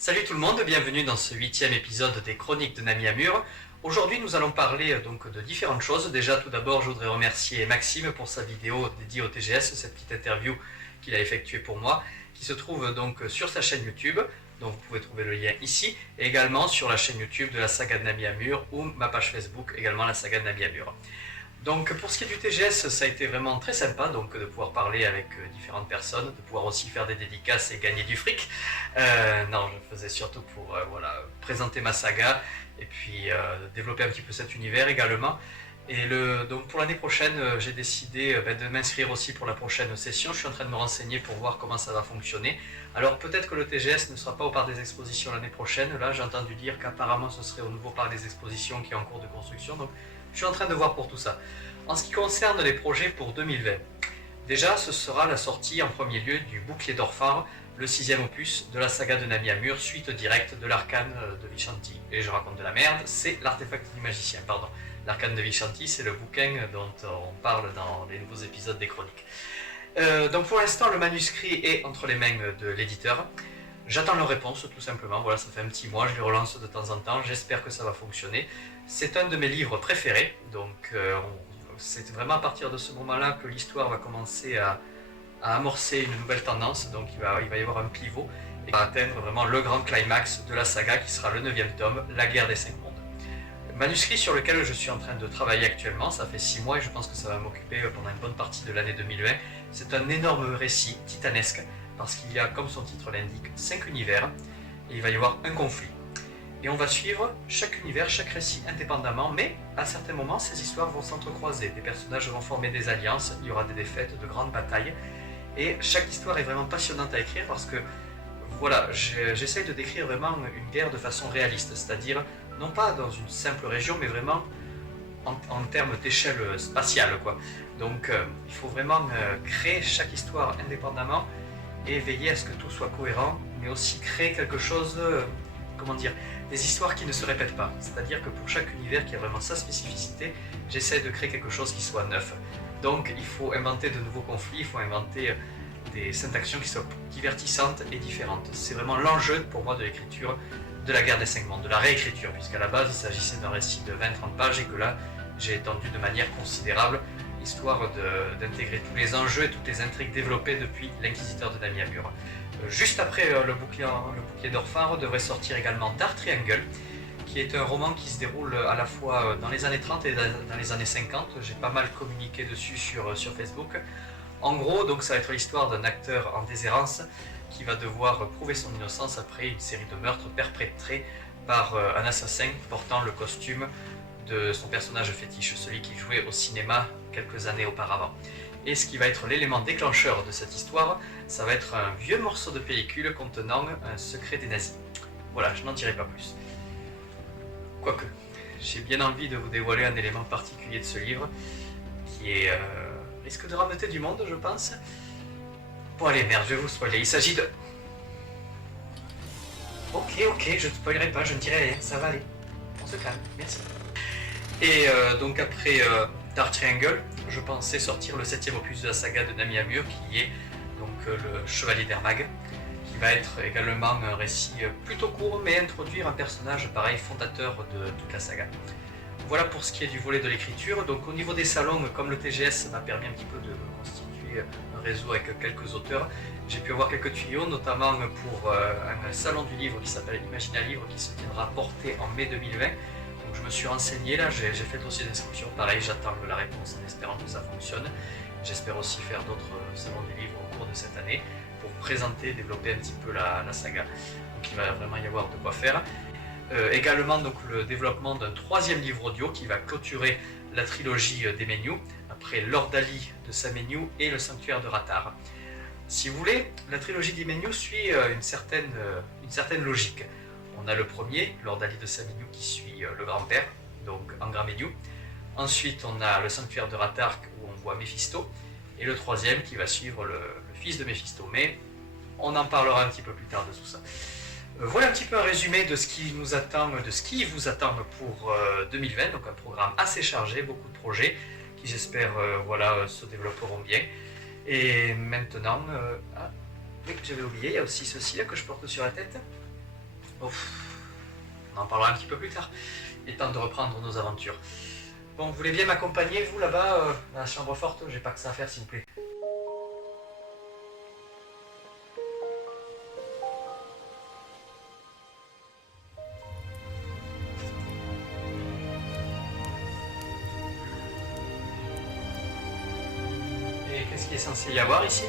Salut tout le monde, bienvenue dans ce 8e épisode des Chroniques de Nami Amur. Aujourd'hui nous allons parler donc de différentes choses. Déjà tout d'abord je voudrais remercier Maxime pour sa vidéo dédiée au TGS, cette petite interview qu'il a effectuée pour moi, qui se trouve donc sur sa chaîne YouTube, dont vous pouvez trouver le lien ici, et également sur la chaîne YouTube de la saga de Nami Amur ou ma page Facebook, également la saga de Nami Amur. Donc pour ce qui est du TGS, ça a été vraiment très sympa donc, de pouvoir parler avec différentes personnes, de pouvoir aussi faire des dédicaces et gagner du fric. Non, je faisais surtout pour présenter ma saga et puis développer un petit peu cet univers également. Et donc pour l'année prochaine, j'ai décidé de m'inscrire aussi pour la prochaine session. Je suis en train de me renseigner pour voir comment ça va fonctionner. Alors peut-être que le TGS ne sera pas au Parc des Expositions l'année prochaine. Là, j'ai entendu dire qu'apparemment ce serait au nouveau Parc des Expositions qui est en cours de construction. Donc je suis en train de voir pour tout ça. En ce qui concerne les projets pour 2020, déjà ce sera la sortie en premier lieu du Bouclier d'Orphar, le 6e opus de la saga de Nami Amur, suite directe de l'arcane de Vishanti. Et je raconte de la merde, c'est l'artefact du magicien, pardon. L'arcane de Vishanti, c'est le bouquin dont on parle dans les nouveaux épisodes des chroniques. Donc pour l'instant, le manuscrit est entre les mains de l'éditeur. J'attends leur réponse tout simplement, voilà, ça fait un petit mois, je les relance de temps en temps, j'espère que ça va fonctionner. C'est un de mes livres préférés, donc c'est vraiment à partir de ce moment-là que l'histoire va commencer à amorcer une nouvelle tendance, donc il va y avoir un pivot, et va atteindre vraiment le grand climax de la saga qui sera le 9e tome, La guerre des 5 mondes. Manuscrit sur lequel je suis en train de travailler actuellement, ça fait 6 mois et je pense que ça va m'occuper pendant une bonne partie de l'année 2020. C'est un énorme récit titanesque, parce qu'il y a, comme son titre l'indique, 5 univers, et il va y avoir un conflit. Et on va suivre chaque univers, chaque récit indépendamment, mais à certains moments, ces histoires vont s'entrecroiser. Des personnages vont former des alliances, il y aura des défaites, de grandes batailles, et chaque histoire est vraiment passionnante à écrire parce que, voilà, j'essaye de décrire vraiment une guerre de façon réaliste, c'est-à-dire, non pas dans une simple région, mais vraiment en termes d'échelle spatiale, quoi. Donc, il faut vraiment créer chaque histoire indépendamment, et veiller à ce que tout soit cohérent, mais aussi créer quelque chose, comment dire, des histoires qui ne se répètent pas. C'est-à-dire que pour chaque univers qui a vraiment sa spécificité, j'essaie de créer quelque chose qui soit neuf. Donc il faut inventer de nouveaux conflits, il faut inventer des syntaxes qui soient divertissantes et différentes. C'est vraiment l'enjeu pour moi de l'écriture de la guerre des 5 mondes, de la réécriture, puisqu'à la base il s'agissait d'un récit de 20-30 pages et que là j'ai étendu de manière considérable, histoire d'intégrer tous les enjeux et toutes les intrigues développées depuis l'Inquisiteur de Nami Amur. Juste après le bouclier d'Orphar devrait sortir également Dark Triangle, qui est un roman qui se déroule à la fois dans les années 30 et dans les années 50. J'ai pas mal communiqué dessus sur Facebook. En gros, donc, ça va être l'histoire d'un acteur en déshérence qui va devoir prouver son innocence après une série de meurtres perpétrés par un assassin portant le costume de son personnage fétiche, celui qui jouait au cinéma quelques années auparavant. Et ce qui va être l'élément déclencheur de cette histoire, ça va être un vieux morceau de pellicule contenant un secret des nazis. Voilà, je n'en dirai pas plus. Quoique, j'ai bien envie de vous dévoiler un élément particulier de ce livre, qui est risque de rameuter du monde, je pense. Bon allez, merde, je vais vous spoiler. Il s'agit de... Ok, je ne spoilerai pas, je ne dirai rien, ça va aller. On se calme, merci. Et donc après Dark Triangle, je pensais sortir le 7e opus de la saga de Nami Amur, qui est donc le Chevalier d'Ermag, qui va être également un récit plutôt court, mais introduire un personnage pareil, fondateur de toute la saga. Voilà pour ce qui est du volet de l'écriture. Donc au niveau des salons, comme le TGS m'a permis un petit peu de constituer un réseau avec quelques auteurs, j'ai pu avoir quelques tuyaux, notamment pour un salon du livre qui s'appelle Imagina Livre, qui se tiendra à Portée en mai 2020. Donc je me suis renseigné, là j'ai fait le dossier d'inscription, pareil, j'attends la réponse en espérant que ça fonctionne. J'espère aussi faire d'autres salons du livre au cours de cette année pour présenter, développer un petit peu la saga. Donc il va vraiment y avoir de quoi faire. Également donc, le développement d'un 3e livre audio qui va clôturer la trilogie des Menus, après l'Ordali de Sameniu et le Sanctuaire de Ratar. Si vous voulez, la trilogie des Menus suit une certaine logique. On a le premier, l'Ordali de Sameniu, qui suit le grand-père, donc Angra-Menyu. Ensuite, on a le Sanctuaire de Ratar, où on voit Méphisto. Et le 3e, qui va suivre le fils de Méphisto. Mais on en parlera un petit peu plus tard de tout ça. Voilà un petit peu un résumé de ce qui nous attend, de ce qui vous attend pour 2020. Donc un programme assez chargé, beaucoup de projets qui j'espère se développeront bien. Et maintenant, oui, j'avais oublié, il y a aussi ceci là que je porte sur la tête. Ouf, on en parlera un petit peu plus tard. Il est temps de reprendre nos aventures. Bon, vous voulez bien m'accompagner, vous, là-bas, dans la chambre forte? J'ai pas que ça à faire, s'il vous plaît. Et qu'est-ce qu'il est censé y avoir ici?